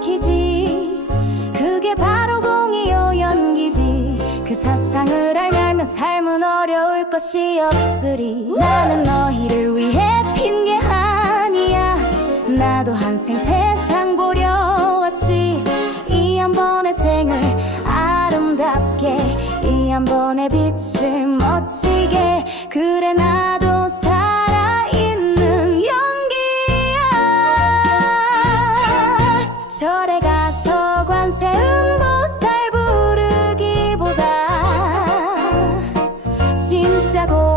밝히지. 그게 바로 공이요 연기지. 그 사상을 알면 삶은 어려울 것이 없으리. 나는 너희를 위해 핑계 아니야. 나도 한생 세상 보려 왔지. 이 한 번의 생을 아름답게 이 한 번의 빛을 멋지게. 그 가서 관세음 보살 부르기보다 진짜 고